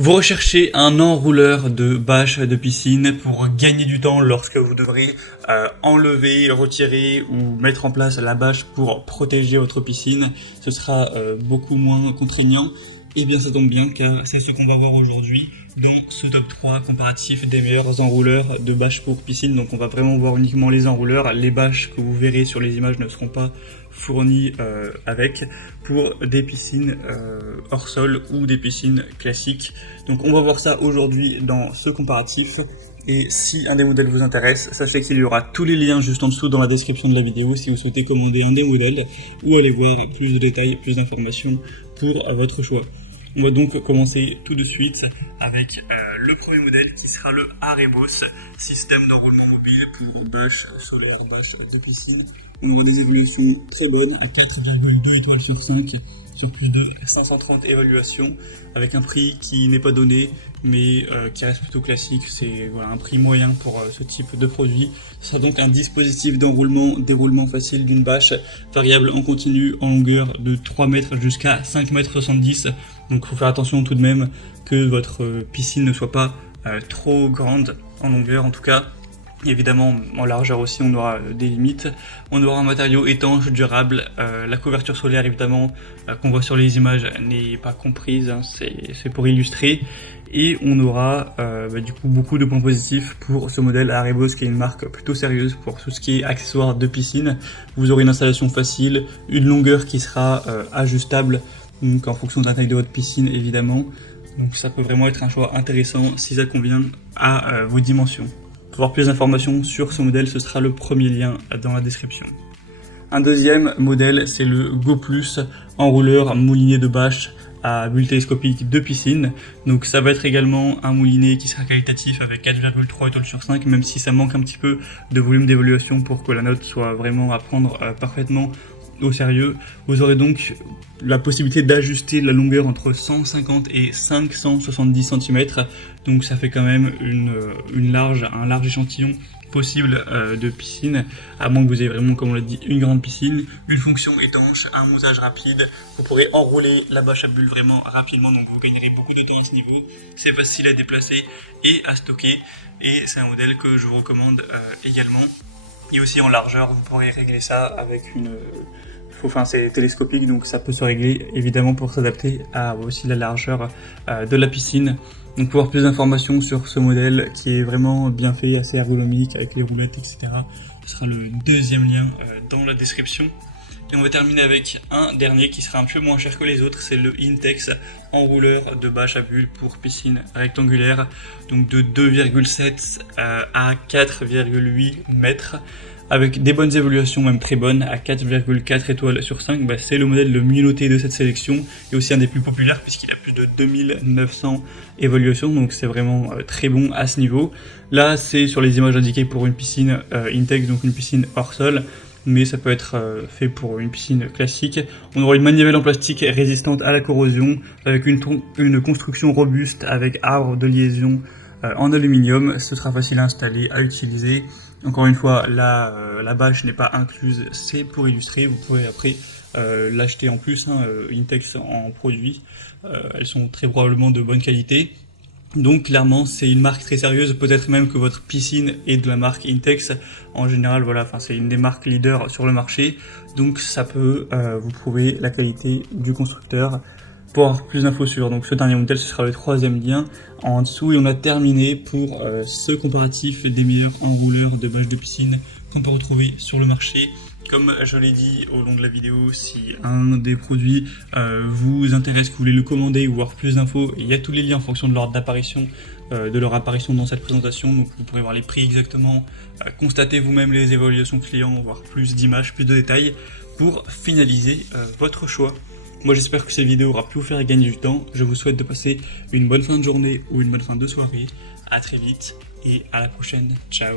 Vous recherchez un enrouleur de bâche de piscine pour gagner du temps lorsque vous devrez enlever, retirer ou mettre en place la bâche pour protéger votre piscine. Ce sera beaucoup moins contraignant. Et bien ça tombe bien car c'est ce qu'on va voir aujourd'hui dans ce top 3 comparatif des meilleurs enrouleurs de bâches pour piscine. Donc on va vraiment voir uniquement les enrouleurs. Les bâches que vous verrez sur les images ne seront pas fournies avec pour des piscines hors sol ou des piscines classiques. Donc on va voir ça aujourd'hui dans ce comparatif. Et si un des modèles vous intéresse, sachez qu'il y aura tous les liens juste en dessous dans la description de la vidéo si vous souhaitez commander un des modèles ou aller voir plus de détails, plus d'informations pour votre choix. On va donc commencer tout de suite avec le premier modèle qui sera le Arebos, système d'enroulement mobile pour bâche solaire, bâche de piscine. On aura des évaluations très bonnes à 4,2 étoiles sur 5 sur plus de 530 évaluations avec un prix qui n'est pas donné mais qui reste plutôt classique. C'est voilà, un prix moyen pour ce type de produit. Ce sera donc un dispositif d'enroulement, déroulement facile d'une bâche variable en continu en longueur de 3 mètres jusqu'à 5,70 m. Donc il faut faire attention tout de même que votre piscine ne soit pas trop grande en longueur en tout cas. Évidemment, en largeur aussi, on aura des limites. On aura un matériau étanche, durable. La couverture solaire, évidemment, qu'on voit sur les images, n'est pas comprise. Hein, c'est pour illustrer. Et on aura du coup beaucoup de points positifs pour ce modèle Arebos, qui est une marque plutôt sérieuse pour tout ce qui est accessoires de piscine. Vous aurez une installation facile, une longueur qui sera ajustable, donc en fonction de la taille de votre piscine, évidemment. Donc ça peut vraiment être un choix intéressant si ça convient à vos dimensions. Pour avoir plus d'informations sur ce modèle, ce sera le premier lien dans la description. Un deuxième modèle, c'est le GoPlus enrouleur moulinet de bâche à bulle télescopique de piscine. Donc ça va être également un moulinet qui sera qualitatif avec 4,3 étoiles sur 5, même si ça manque un petit peu de volume d'évaluation pour que la note soit vraiment à prendre parfaitement au sérieux. Vous aurez donc la possibilité d'ajuster la longueur entre 150 et 570 cm. Donc ça fait quand même un large échantillon possible de piscine, à moins que vous ayez vraiment, comme on l'a dit, une grande piscine, une fonction étanche, un moussage rapide. Vous pourrez enrouler la bâche à bulles vraiment rapidement, donc vous gagnerez beaucoup de temps à ce niveau. C'est facile à déplacer et à stocker, et c'est un modèle que je vous recommande également. Et aussi en largeur, vous pourrez régler ça avec c'est télescopique, donc ça peut se régler évidemment pour s'adapter à aussi la largeur de la piscine. Donc pour avoir plus d'informations sur ce modèle qui est vraiment bien fait, assez ergonomique avec les roulettes, etc. Ce sera le deuxième lien dans la description. Et on va terminer avec un dernier qui sera un peu moins cher que les autres, c'est le Intex enrouleur de bâche à bulles pour piscine rectangulaire, donc de 2,7 à 4,8 mètres, avec des bonnes évaluations, même très bonnes, à 4,4 étoiles sur 5. C'est le modèle le mieux noté de cette sélection, et aussi un des plus populaires puisqu'il a plus de 2900 évaluations, donc c'est vraiment très bon à ce niveau. Là, c'est sur les images indiquées pour une piscine Intex, donc une piscine hors sol, mais ça peut être fait pour une piscine classique. On aura une manivelle en plastique résistante à la corrosion, avec une construction robuste avec arbre de liaison en aluminium. Ce sera facile à installer, à utiliser. Encore une fois, la bâche n'est pas incluse, c'est pour illustrer. Vous pouvez après l'acheter en plus, Intex en produit. Elles sont très probablement de bonne qualité. Donc clairement c'est une marque très sérieuse, peut-être même que votre piscine est de la marque Intex. En général voilà, c'est une des marques leaders sur le marché, donc ça peut vous prouver la qualité du constructeur. Pour avoir plus d'infos sur donc ce dernier modèle, ce sera le troisième lien en dessous, et on a terminé pour ce comparatif des meilleurs enrouleurs de bâches de piscine qu'on peut retrouver sur le marché. Comme je l'ai dit au long de la vidéo, si un des produits vous intéresse, que vous voulez le commander ou voir plus d'infos, il y a tous les liens en fonction de leur apparition dans cette présentation. Donc vous pourrez voir les prix exactement, constater vous-même les évaluations clients, voir plus d'images, plus de détails pour finaliser votre choix. Moi j'espère que cette vidéo aura pu vous faire gagner du temps. Je vous souhaite de passer une bonne fin de journée ou une bonne fin de soirée. À très vite et à la prochaine. Ciao.